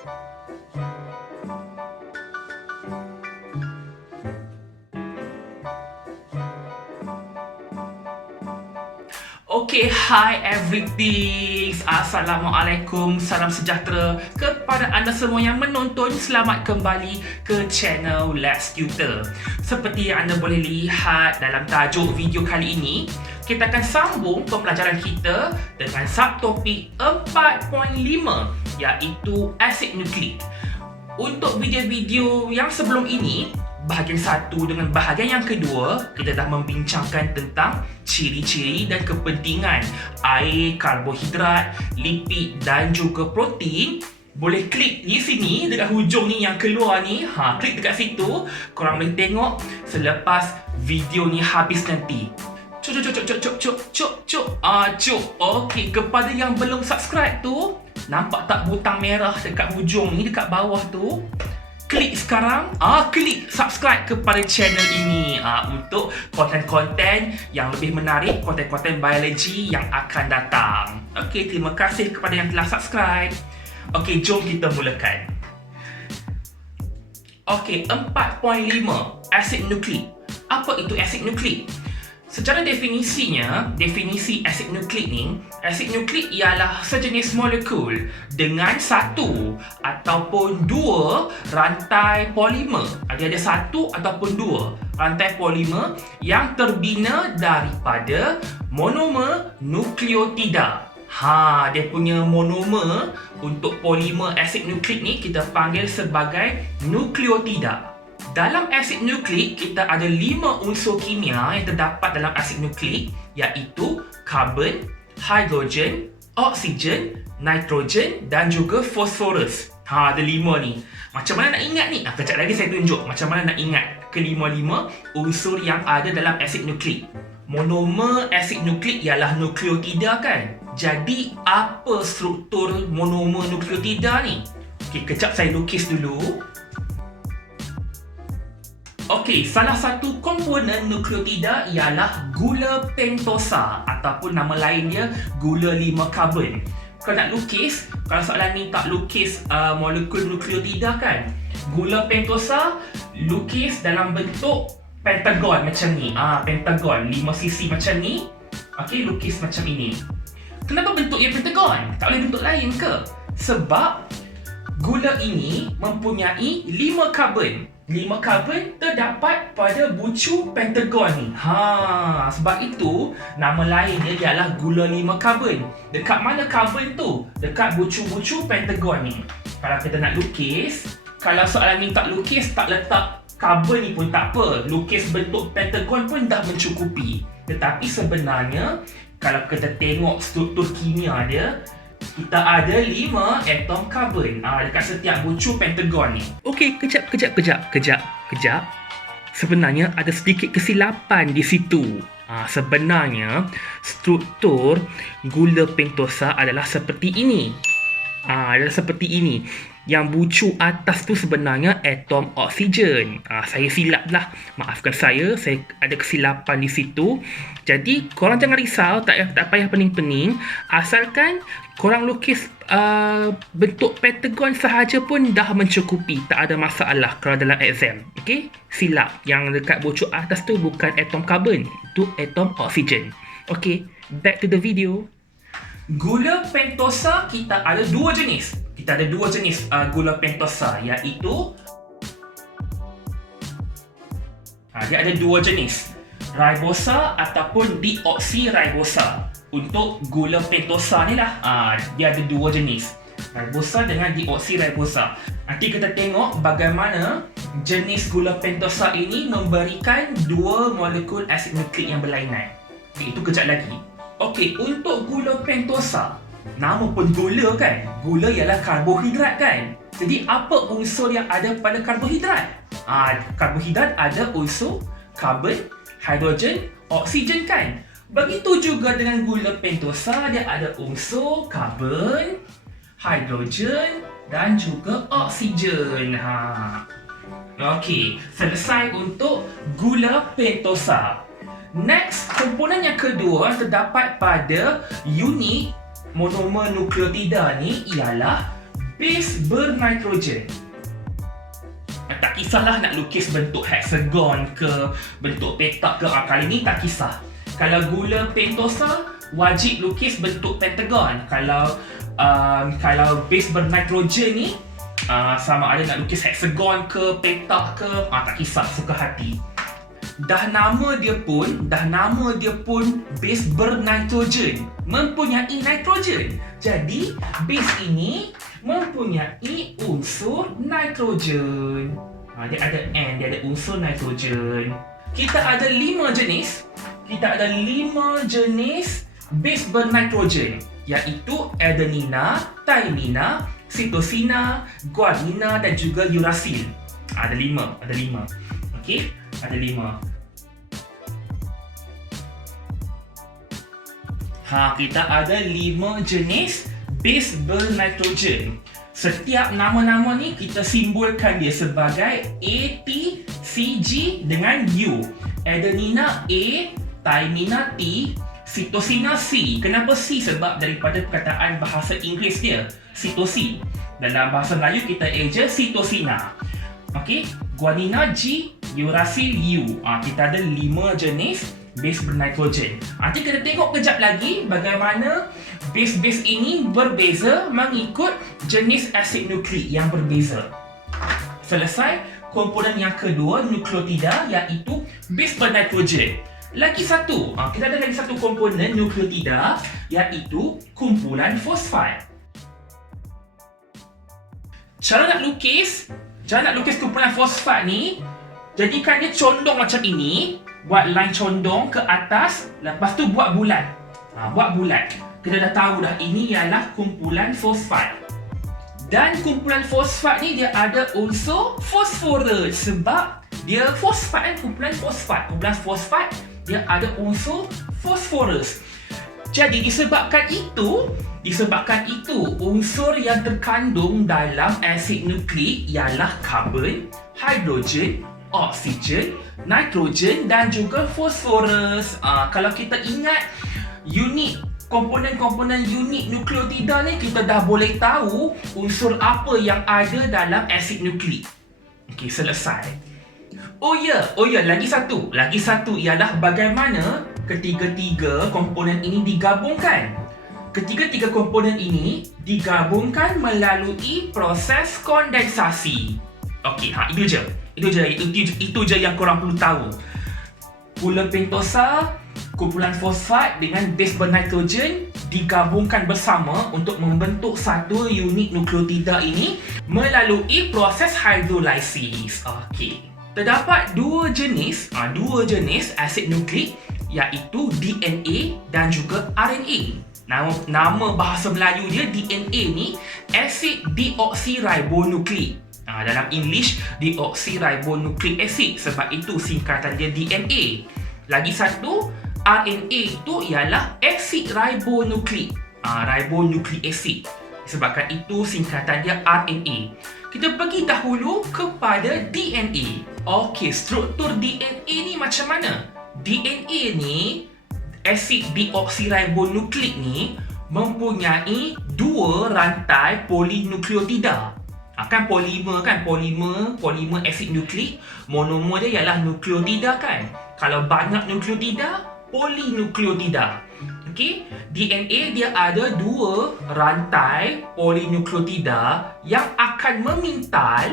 Okay, hi everything. Assalamualaikum, salam sejahtera kepada anda semua yang menonton. Selamat kembali ke channel Let's Tutor. Seperti yang anda boleh lihat dalam tajuk video kali ini, kita akan sambung pembelajaran kita dengan subtopik 4.5 iaitu asid nukleik. Untuk video-video yang sebelum ini, bahagian 1 dengan bahagian yang kedua, kita dah membincangkan tentang ciri-ciri dan kepentingan air, karbohidrat, lipid dan juga protein. Boleh klik di sini dekat hujung ni yang keluar ni, klik dekat situ. Korang boleh tengok selepas video ni habis nanti. Cuk. Okey, kepada yang belum subscribe tu, nampak tak butang merah dekat hujung ni, dekat bawah tu? Klik sekarang, klik subscribe kepada channel ini untuk konten-konten yang lebih menarik, konten-konten biologi yang akan datang. Okey, terima kasih kepada yang telah subscribe. Okey, jom kita mulakan. Okey, 4.5 asid nukleik. Apa itu asid nukleik? Secara definisinya, definisi asid nukleik ni, asid nukleik ialah sejenis molekul dengan satu ataupun dua rantai polimer. Ada satu ataupun dua rantai polimer yang terbina daripada monomer nukleotida. Dia punya monomer untuk polimer asid nukleik ni kita panggil sebagai nukleotida. Dalam asid nukleik, kita ada 5 unsur kimia yang terdapat dalam asid nukleik, iaitu karbon, hidrogen, oksigen, nitrogen dan juga fosforus. Ada 5 ni. Macam mana nak ingat ni? Kejap lagi saya tunjuk macam mana nak ingat kelima-lima unsur yang ada dalam asid nukleik. Monomer asid nukleik ialah nukleotida kan? Jadi, apa struktur monomer nukleotida ni? Okey, kejap saya lukis dulu. Okey, salah satu komponen nukleotida ialah gula pentosa ataupun nama lain dia gula 5 karbon. Kalau nak lukis, kalau soalan ni tak lukis molekul nukleotida kan, gula pentosa lukis dalam bentuk pentagon macam ni. Pentagon 5 sisi macam ni. Okey, lukis macam ini. Kenapa bentuk dia pentagon? Tak boleh bentuk lain ke? Sebab gula ini mempunyai 5 karbon. 5 karbon terdapat pada bucu pentagon ni. Sebab itu nama lain dia ialah gula 5 karbon. Dekat mana karbon tu? Dekat bucu-bucu pentagon ni. Kalau kita nak lukis, kalau soalan ni tak lukis, tak letak karbon ni pun tak apa. Lukis bentuk pentagon pun dah mencukupi. Tetapi sebenarnya kalau kita tengok struktur kimia dia, kita ada 5 atom karbon dekat setiap bucu pentagon ni. Okey, kejap. Sebenarnya ada sedikit kesilapan di situ. Sebenarnya struktur gula pentosa adalah seperti ini. Yang bucu atas tu sebenarnya atom oksigen. Saya silap lah. Maafkan saya ada kesilapan di situ. Jadi korang jangan risau, tak payah pening-pening. Asalkan korang lukis bentuk pentagon sahaja pun dah mencukupi. Tak ada masalah kalau dalam exam. Okey? Silap. Yang dekat bucu atas tu bukan atom karbon. Itu atom oksigen. Okey, back to the video. Gula pentosa kita ada 2 jenis. Gula pentosa, iaitu dia ada 2 jenis, ribosa ataupun deoksiribosa. Untuk gula pentosa ni lah, dia ada 2 jenis, ribosa dengan deoksiribosa. Nanti kita tengok bagaimana jenis gula pentosa ini memberikan 2 molekul asid nukleik yang berlainan. Itu kejap lagi. Okey, untuk gula pentosa, nama pun gula kan? Gula ialah karbohidrat kan? Jadi apa unsur yang ada pada karbohidrat? Karbohidrat ada unsur karbon, hidrogen, oksigen kan? Begitu juga dengan gula pentosa, dia ada unsur karbon, hidrogen dan juga oksigen. Okey, selesai untuk gula pentosa. Next, komponen yang kedua terdapat pada unit monomer nukleotida ni ialah base bernitrogen. Tak kisahlah nak lukis bentuk hexagon ke, bentuk petak ke, kali ni tak kisah. Kalau gula pentosa, wajib lukis bentuk pentagon. Kalau base bernitrogen ni, sama ada nak lukis hexagon ke, petak ke, tak kisah, suka hati. Dah nama dia pun base bernitrogen, mempunyai nitrogen. Jadi base ini mempunyai unsur nitrogen. Dia ada N, dia ada unsur nitrogen. Kita ada 5 jenis. Base bernitrogen, iaitu adenina, thymina, cytosina, guanina dan juga uracil. Ada 5. Okey, ada 5. Kita ada 5 jenis base bernitrogen. Setiap nama-nama ni kita simbolkan dia sebagai A, T, C, G dengan U. Adenina A, thymina T, cytosina C. Kenapa C? Sebab daripada perkataan bahasa Inggeris dia, cytosin. Dalam bahasa Melayu kita eja cytosina. Okey, guanina G, uracil U. Kita ada 5 jenis base bernitrogen. Nanti kita tengok kejap lagi bagaimana base-base ini berbeza mengikut jenis asid nukleik yang berbeza. Selesai komponen yang kedua, nukleotida, iaitu base bernitrogen. Lagi satu, kita ada lagi satu komponen nukleotida, iaitu kumpulan fosfat. Cara nak lukis kumpulan fosfat ni, jadikan dia condong macam ini. Buat line condong ke atas, lepas tu buat bulat. Buat bulat. Kita dah tahu dah ini ialah kumpulan fosfat. Dan kumpulan fosfat ni dia ada unsur fosforus sebab dia fosfat kan, kumpulan fosfat. Kumpulan fosfat dia ada unsur fosforus. Jadi disebabkan itu unsur yang terkandung dalam asid nukleik ialah karbon, hidrogen, oksigen, nitrogen dan juga fosforus. Kalau kita ingat komponen-komponen unit nukleotida ni, kita dah boleh tahu unsur apa yang ada dalam asid nukleik. Okey, selesai. Oh ya, lagi satu ialah bagaimana ketiga-tiga komponen ini digabungkan. Ketiga-tiga komponen ini digabungkan melalui proses kondensasi. Okey, itu je yang korang perlu tahu. Gula pentosa, kumpulan fosfat dengan base bernitrogen digabungkan bersama untuk membentuk satu unit nukleotida ini melalui proses hidrolisis. Okey. Terdapat dua jenis asid nukleik, iaitu DNA dan juga RNA. Nama bahasa Melayu dia DNA ni acid deoksiribonukleik. Dalam English deoksiribonucleic acid, sebab itu singkatan dia DNA. Lagi satu, RNA itu ialah acid ribonukleik. Ribonucleic acid. Sebabkan itu singkatan dia RNA. Kita pergi dahulu kepada DNA. Okey, struktur DNA ni macam mana? DNA ni, acid deoksiribonukleik ni mempunyai dua rantai polinukleotida. Polimer asid nukleik, monomer dia ialah nukleotida kan. Kalau banyak nukleotida, polinukleotida. Okey, DNA dia ada dua rantai polinukleotida yang akan memintal,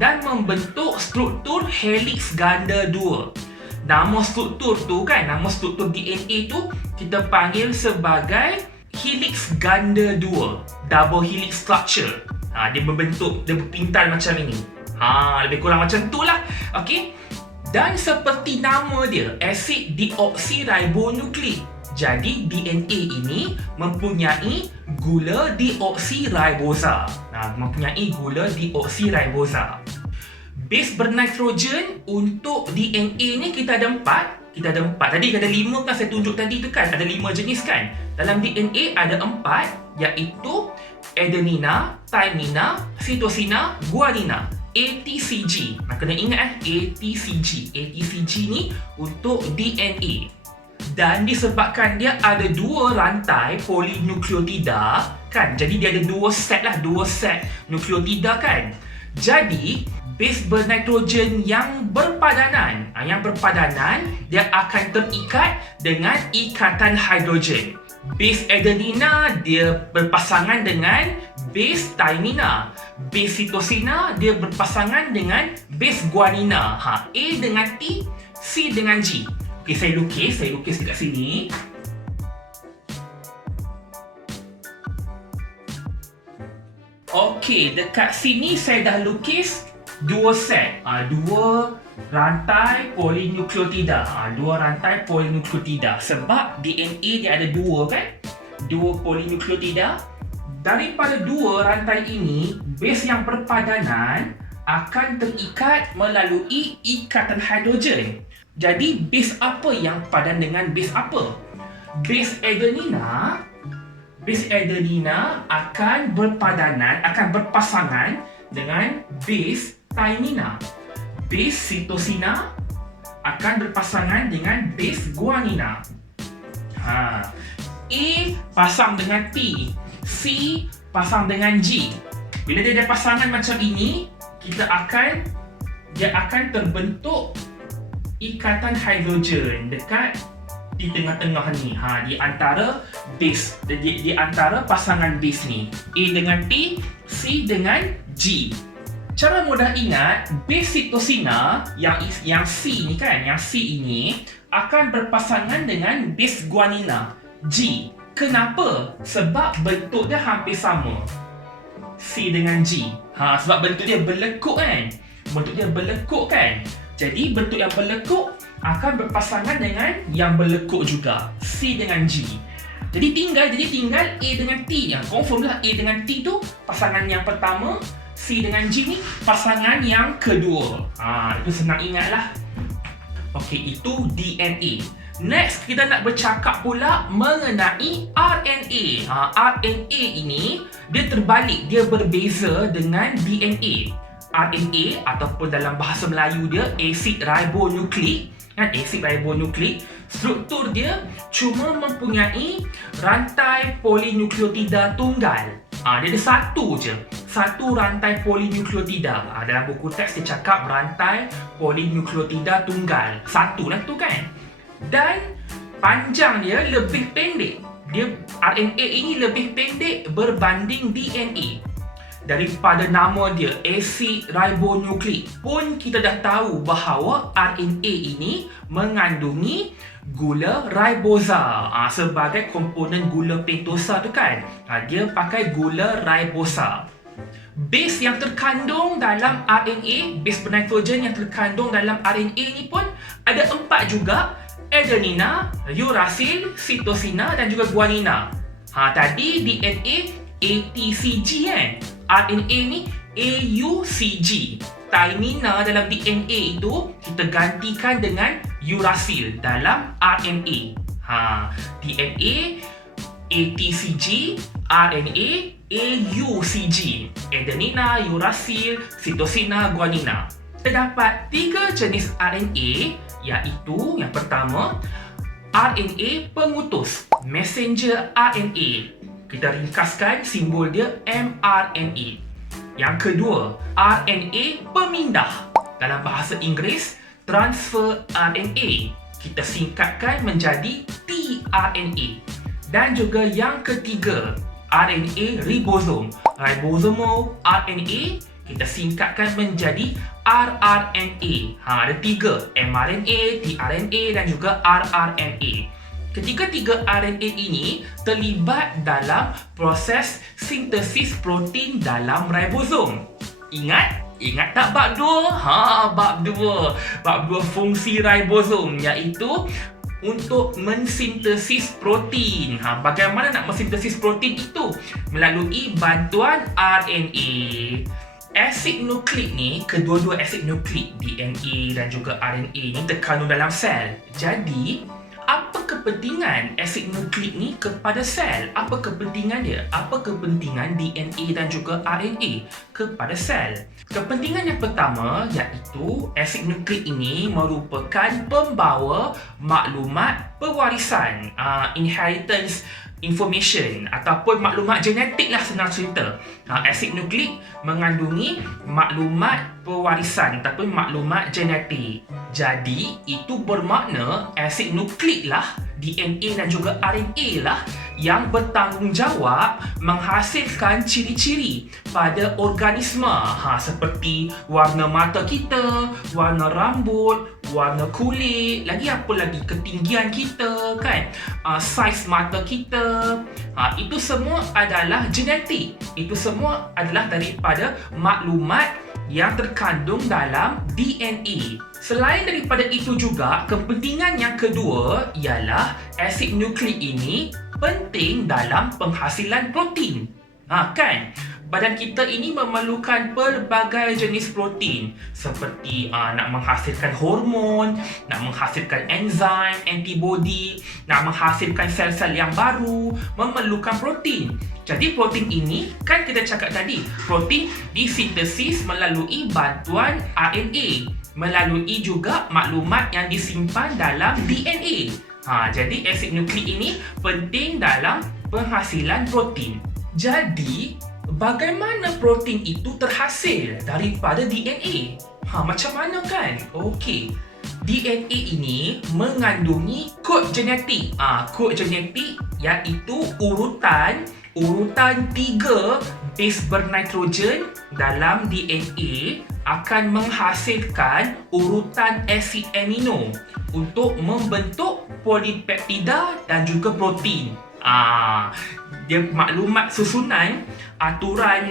dan membentuk struktur helix ganda 2. Nama struktur DNA tu kita panggil sebagai helix ganda 2, double helix structure. Dia berpintal macam ini. Lebih kurang macam itulah. Okey. Dan seperti nama dia, asid deoksiribonukleik. Jadi DNA ini mempunyai gula deoksiribosa. Base bernitrogen untuk DNA ni kita ada 4. Tadi ada 5 kan saya tunjuk tadi tu kan. Ada 5 jenis kan. Dalam DNA ada 4, iaitu adenina, thymina, cytosina, guanina. ATCG. Kena ingat ATCG. ATCG ni untuk DNA. Dan disebabkan dia ada dua rantai polinukleotida kan, jadi dia ada dua set nukleotida kan. Jadi base bernitrogen yang berpadanan, dia akan terikat dengan ikatan hidrogen. Base adenina dia berpasangan dengan base thymina. Base cytosina dia berpasangan dengan base guanina. A dengan T, C dengan G. Okey, saya lukis dekat sini. Okey, dekat sini saya dah lukis dua set, dua rantai polinukleotida. Sebab DNA dia ada dua kan? Dua polinukleotida. Daripada dua rantai ini, base yang berpadanan akan terikat melalui ikatan hidrogen. Jadi base apa yang padan dengan base apa? Base adenina akan berpasangan dengan base thymina. Base cytosina akan berpasangan dengan base guanina. A pasang dengan T, C pasang dengan G. Bila dia ada pasangan macam ini, dia akan terbentuk ikatan hidrogen dekat di tengah-tengah ni. Di antara base, di antara pasangan base ni. A dengan T, C dengan G. Cara mudah ingat, base cytosina yang C ni kan, yang C ini akan berpasangan dengan base guanina, G. Kenapa? Sebab bentuk dia hampir sama. C dengan G. Sebab bentuk dia berlekuk kan. Jadi bentuk yang berlekuk akan berpasangan dengan yang berlekuk juga, C dengan G. Jadi tinggal A dengan T. Yang confirm lah A dengan T tu pasangan yang pertama, C dengan G ni pasangan yang kedua. Itu senang ingat lah. Okey, itu DNA. Next, kita nak bercakap pula mengenai RNA. RNA ini dia terbalik, dia berbeza dengan DNA. RNA ataupun dalam bahasa Melayu dia acid ribonukleik kan, acid ribonukleik. Struktur dia cuma mempunyai rantai polinukleotida tunggal. Dia ada satu rantai polinukleotida. Dalam buku teks dia cakap rantai polinukleotida tunggal. Satu lah tu kan. Dan panjang dia lebih pendek. RNA ini lebih pendek berbanding DNA. Daripada nama dia, acid ribonukleik pun kita dah tahu bahawa RNA ini mengandungi gula ribosa sebagai komponen gula pentosa tu kan. Dia pakai gula ribosa. Base yang terkandung dalam RNA, base bernitrogen yang terkandung dalam RNA ni pun ada 4 juga. Adenina, uracil, cytosina dan juga guanina. Tadi DNA ATCG kan. RNA ni AUCG. Thymina dalam DNA itu kita gantikan dengan uracil dalam RNA. DNA ATCG, RNA AUCG. Adenina, uracil, cytosina, guanina. Terdapat 3 jenis RNA, iaitu yang pertama RNA pengutus, messenger RNA. Kita ringkaskan simbol dia mRNA. Yang kedua, RNA pemindah. Dalam bahasa Inggeris, transfer RNA. Kita singkatkan menjadi tRNA. Dan juga yang ketiga, RNA ribosom. Ribosomal RNA kita singkatkan menjadi rRNA. Ada 3, mRNA, tRNA dan juga rRNA. Ketiga-tiga RNA ini terlibat dalam proses sintesis protein dalam ribosom. Ingat tak bab 2? Bab 2 fungsi ribosom, iaitu untuk mensintesis protein. Bagaimana nak mensintesis protein itu? Melalui bantuan RNA. Asid nukleik ni, kedua-dua asid nukleik DNA dan juga RNA ni terkandung dalam sel. Jadi, apakah kepentingan asid nukleik ni kepada sel? Apa kepentingan dia? Apa kepentingan DNA dan juga RNA kepada sel? Kepentingan yang pertama iaitu asid nukleik ini merupakan pembawa maklumat pewarisan, inheritance information ataupun maklumat genetik lah, senang cerita. Asid nukleik mengandungi maklumat pewarisan ataupun maklumat genetik. Jadi itu bermakna asid nukleik lah, DNA dan juga RNA lah yang bertanggungjawab menghasilkan ciri-ciri pada organisma, seperti warna mata kita, warna rambut, warna kulit, lagi apa lagi, ketinggian kita kan, saiz mata kita, itu semua adalah genetik. Itu semua adalah daripada maklumat yang terkandung dalam DNA. Selain daripada itu juga, kepentingan yang kedua ialah asid nukleik ini penting dalam penghasilan protein. Kan? Badan kita ini memerlukan pelbagai jenis protein seperti nak menghasilkan hormon, nak menghasilkan enzim, antibody, nak menghasilkan sel-sel yang baru, memerlukan protein. Jadi protein ini, kan kita cakap tadi, protein disintesis melalui bantuan RNA, melalui juga maklumat yang disimpan dalam DNA. Jadi asid nukleik ini penting dalam penghasilan protein. Jadi, bagaimana protein itu terhasil daripada DNA? Macam mana kan? Okey. DNA ini mengandungi kod genetik. Kod genetik iaitu urutan 3 base bernitrogen dalam DNA akan menghasilkan urutan asid amino untuk membentuk polipeptida dan juga protein. Dia maklumat susunan aturan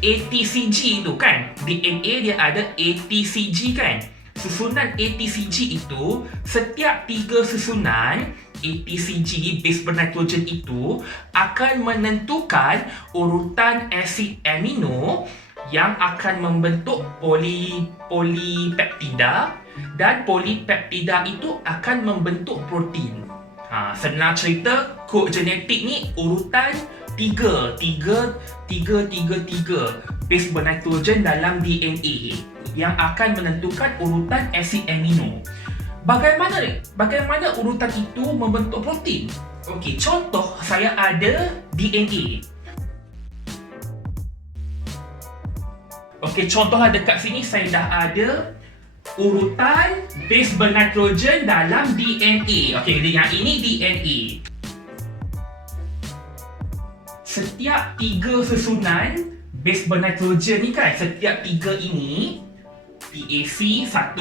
ATCG tu kan. DNA dia ada ATCG kan. Susunan ATCG itu, setiap 3 susunan ATCG base bernitrogen itu akan menentukan urutan asid amino yang akan membentuk polipeptida, dan polipeptida itu akan membentuk protein. Senang cerita, kod genetik ni urutan 3 base bernitrogen dalam DNA yang akan menentukan urutan asid amino. Bagaimana urutan itu membentuk protein? Okey, contoh saya ada DNA. Okey, contohlah dekat sini saya dah ada urutan base bernitrogen dalam DNA. Okey, yang ini DNA. Setiap 3 susunan base bernitrogen ni kan, setiap 3 ini, PAC 1,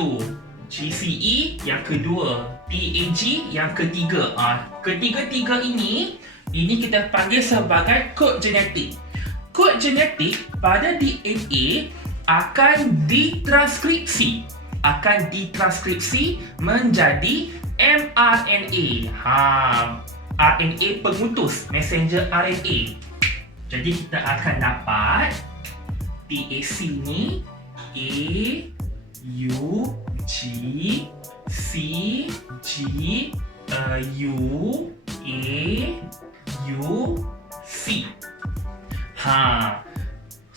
GCE yang kedua, PAG yang ketiga. Ketiga-tiga ini kita panggil sebagai kod genetik. Kod genetik pada DNA akan ditranskripsi menjadi mRNA. RNA pengutus, messenger RNA. Jadi kita akan dapat PAC ni A U G C G U A U C.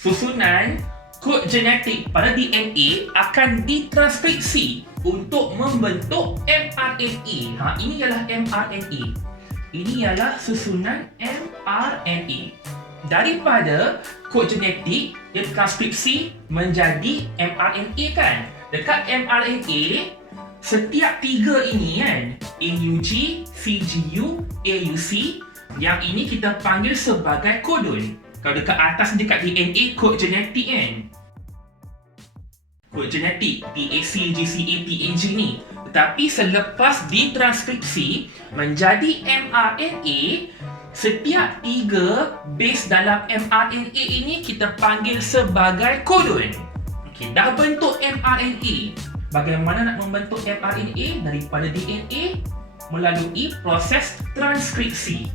Susunan kod genetik pada DNA akan ditranskripsi untuk membentuk mRNA. Ini ialah mRNA. Ini ialah susunan mRNA. Daripada kod genetik ditranskripsi menjadi mRNA kan. Dekat mRNA, setiap 3 ini kan, AUG, CGU, AUC, yang ini kita panggil sebagai kodon. Kalau dekat atas dekat DNA, kod genetik kan. Kod genetik PAC, GCA, PAG ni. Tetapi selepas ditranskripsi menjadi mRNA, setiap 3 base dalam mRNA ini kita panggil sebagai kodon. Okey, dah bentuk mRNA. Bagaimana nak membentuk mRNA daripada DNA? Melalui proses transkripsi.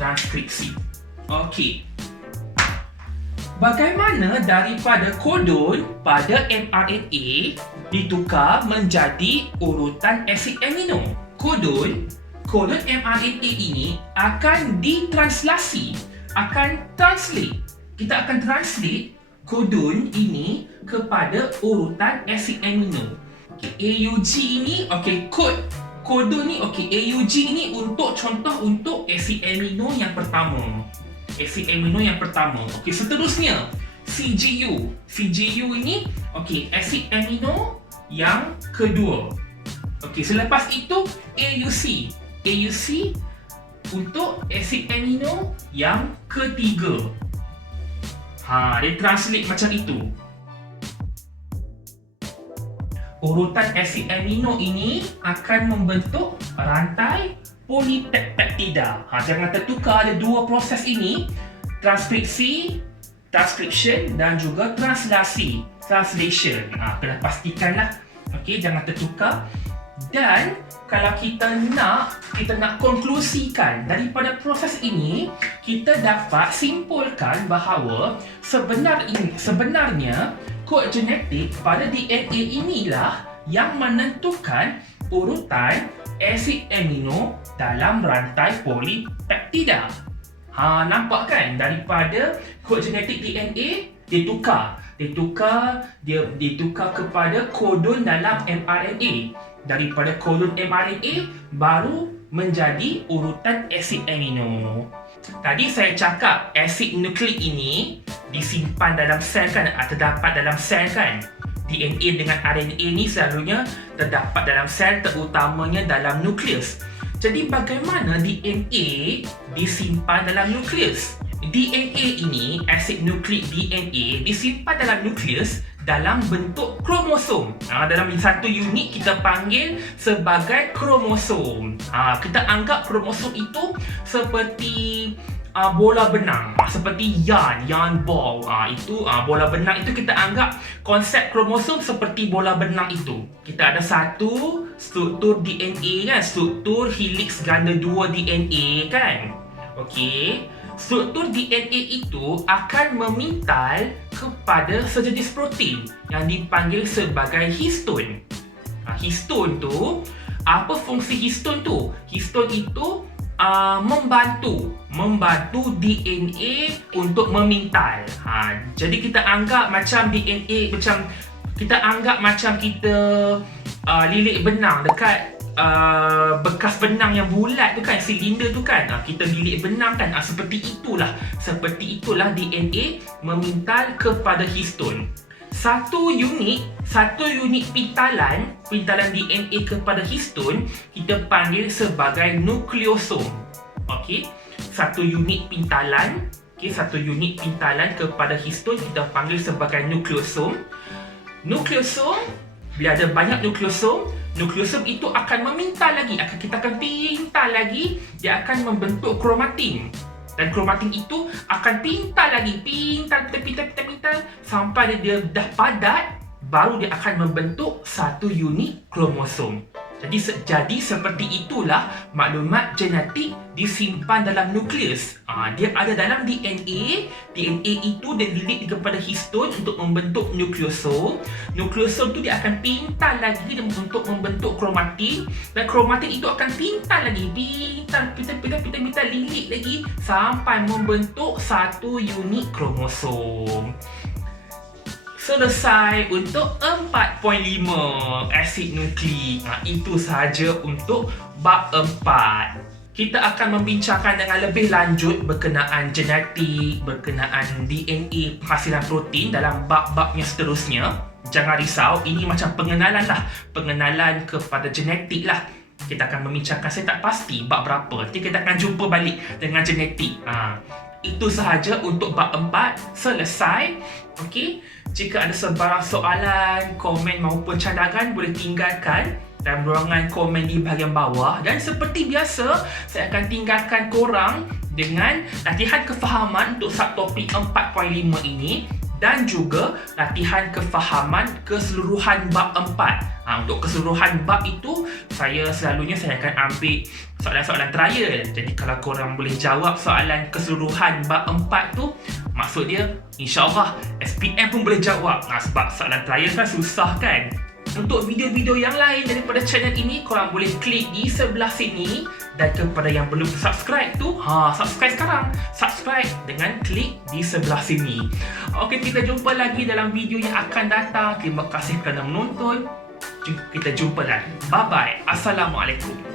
Transkripsi. Okey. bagaimana daripada kodon pada mRNA ditukar menjadi urutan asid amino? Kodon mRNA ini akan ditranslasi, akan translate. Kita akan translate kodon ini kepada urutan asid amino. AUG ini, kodon ni, AUG ini untuk contoh untuk asid amino yang pertama. Seterusnya CGU ini, asid amino yang kedua. Selepas itu AUC untuk asid amino yang ketiga. Dia translate macam itu. Urutan asid amino ini akan membentuk rantai polipeptida. Jangan tertukar, ada dua proses ini, transcription dan juga translation. Kena pastikanlah, jangan tertukar. Dan kalau kita nak konklusikan daripada proses ini, kita dapat simpulkan bahawa sebenarnya kod genetik pada DNA inilah yang menentukan urutan asid amino dalam rantai polipeptida. Nampak kan, daripada kod genetik DNA ditukar kepada kodon dalam mRNA. Daripada kodon mRNA baru menjadi urutan asid amino. Tadi saya cakap asid nukleik ini disimpan dalam sel kan, terdapat dalam sel kan. DNA dengan RNA ni selalunya terdapat dalam sel, terutamanya dalam nukleus. Jadi bagaimana DNA disimpan dalam nukleus? DNA ini, asid nukleik DNA disimpan dalam nukleus dalam bentuk kromosom. Dalam satu unit kita panggil sebagai kromosom. Kita anggap kromosom itu seperti bola benang, seperti yarn ball. Bola benang itu kita anggap konsep kromosom seperti bola benang itu. Kita ada satu struktur DNA kan, struktur helix ganda 2 DNA kan. Struktur DNA itu akan memintal kepada sejenis protein yang dipanggil sebagai histon. Histon tu, apa fungsi histon tu? Histon itu membantu DNA untuk memintal. Jadi kita anggap macam DNA, kita lilit benang dekat bekas benang yang bulat tu kan, silinder tu kan, kita lilit benang kan, seperti itulah DNA memintal kepada histon. Satu unit pintalan DNA kepada histon kita panggil sebagai nukleosom. Satu unit pintalan kepada histon kita panggil sebagai nukleosom. Bila ada banyak nukleosom itu akan memintal lagi, kita akan pintal lagi, dia akan membentuk kromatin. Dan kromatin itu akan pintal sampai dia dah padat, baru dia akan membentuk satu unit kromosom. Jadi seperti itulah maklumat genetik disimpan dalam nukleus. Dia ada dalam DNA itu dia lilit kepada histon untuk membentuk nukleosom. Nukleosom tu dia akan pintal lagi untuk membentuk kromatin, dan kromatin itu akan pintal lagi, pintal lilit lagi sampai membentuk satu unit kromosom. Selesai untuk 4.5 asid nukleik. Itu sahaja untuk bab 4. Kita akan membincangkan dengan lebih lanjut berkenaan genetik, berkenaan DNA, penghasilan protein dalam bab-babnya seterusnya. Jangan risau, ini macam pengenalan kepada genetik lah. Kita akan membincangkan, saya tak pasti bab berapa, nanti kita akan jumpa balik dengan genetik. Itu sahaja untuk bab 4. Selesai. Jika ada sebarang soalan, komen maupun cadangan, boleh tinggalkan dalam ruangan komen di bahagian bawah. Dan seperti biasa, saya akan tinggalkan korang dengan latihan kefahaman untuk subtopik 4.5 ini dan juga latihan kefahaman keseluruhan bab 4. Untuk keseluruhan bab itu, saya akan ambil soalan-soalan trial. Jadi kalau korang boleh jawab soalan keseluruhan bab 4 tu, maksud dia insyaAllah SPM pun boleh jawab. Sebab soalan trial kan susah kan. Untuk video-video yang lain daripada channel ini, korang boleh klik di sebelah sini. Dan kepada yang belum subscribe tu, subscribe sekarang. Subscribe dengan klik di sebelah sini. Okey, kita jumpa lagi dalam video yang akan datang. Terima kasih kerana menonton. Kita jumpa lagi. Bye-bye. Assalamualaikum.